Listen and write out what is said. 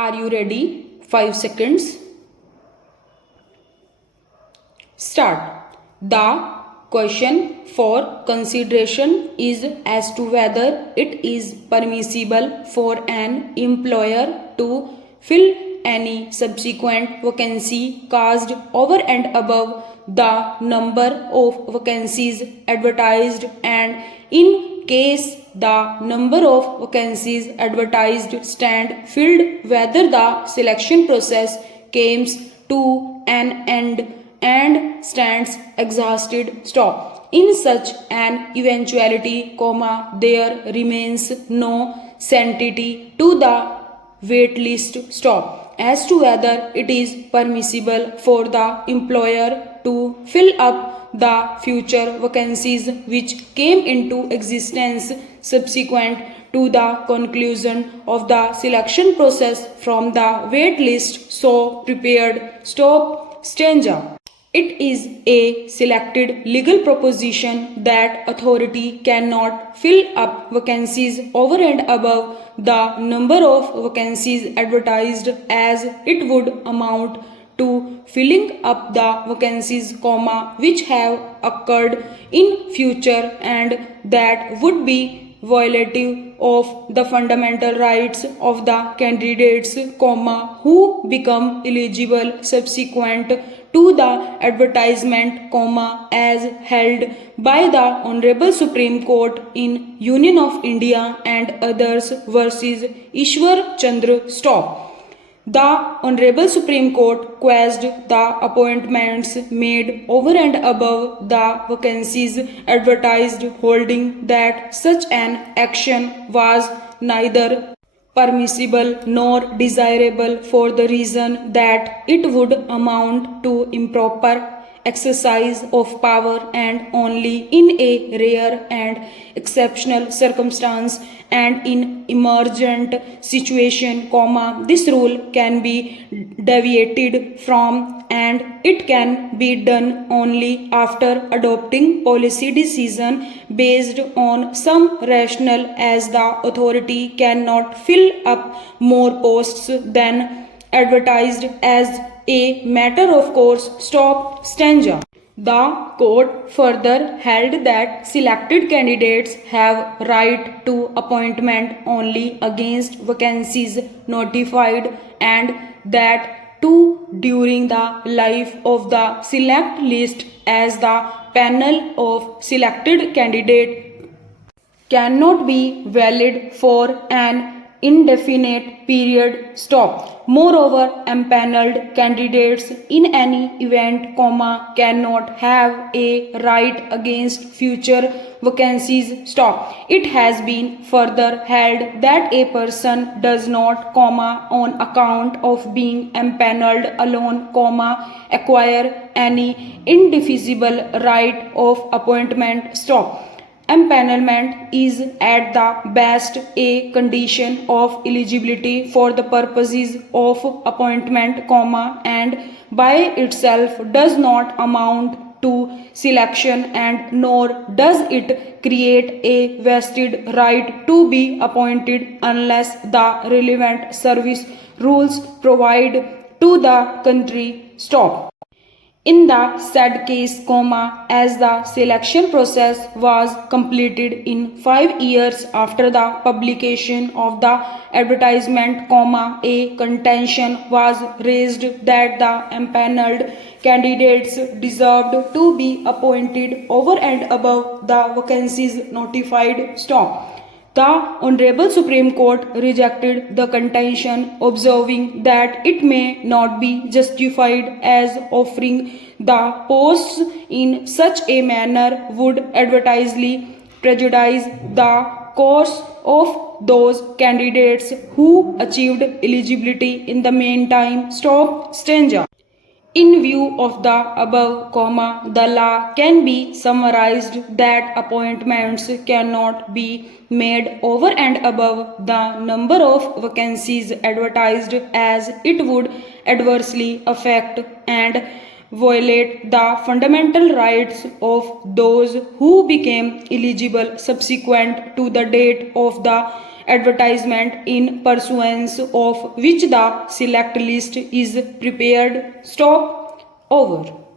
Are you ready? 5 seconds. Start. The question for consideration is as to whether it is permissible for an employer to fill any subsequent vacancy caused over and above the number of vacancies advertised, and in case the number of vacancies advertised stand filled, whether the selection process comes to an end and stands exhausted. Stop. In such an eventuality, there remains no sanctity to the wait list. Stop. As to whether it is permissible for the employer to fill up the future vacancies which came into existence subsequent to the conclusion of the selection process from the wait list so prepared. Stop. Stanza. It is a selected legal proposition that authority cannot fill up vacancies over and above the number of vacancies advertised, as it would amount to filling up the vacancies, which have occurred in future, and that would be violative of the fundamental rights of the candidates, who become eligible subsequent to the advertisement, as held by the Honorable Supreme Court in Union of India and others versus Ishwar Chandra. Stop. The Honorable Supreme Court quashed the appointments made over and above the vacancies advertised, holding that such an action was neither permissible nor desirable for the reason that it would amount to improper exercise of power, and only in a rare and exceptional circumstance and in emergent situation, this rule can be deviated from, and it can be done only after adopting policy decision based on some rationale, as the authority cannot fill up more posts than advertised as a matter of course. Stop. Stanza. The court further held that selected candidates have right to appointment only against vacancies notified, and that too during the life of the select list, as the panel of selected candidate cannot be valid for an indefinite period. Stop. Moreover, empaneled candidates in any event, cannot have a right against future vacancies. Stop. It has been further held that a person does not, on account of being empaneled alone, acquire any indefeasible right of appointment. Stop. Empanelment is at the best a condition of eligibility for the purposes of appointment, and by itself does not amount to selection, and nor does it create a vested right to be appointed unless the relevant service rules provide to the country. Stop. In the said case, as the selection process was completed in 5 years after the publication of the advertisement, a contention was raised that the empaneled candidates deserved to be appointed over and above the vacancies notified. Stop. The Honorable Supreme Court rejected the contention, observing that it may not be justified, as offering the posts in such a manner would adversely prejudice the course of those candidates who achieved eligibility in the meantime. Stop. Stanza. In view of the above, the law can be summarized that appointments cannot be made over and above the number of vacancies advertised, as it would adversely affect and violate the fundamental rights of those who became eligible subsequent to the date of the advertisement in pursuance of which the select list is prepared. Stop. Over.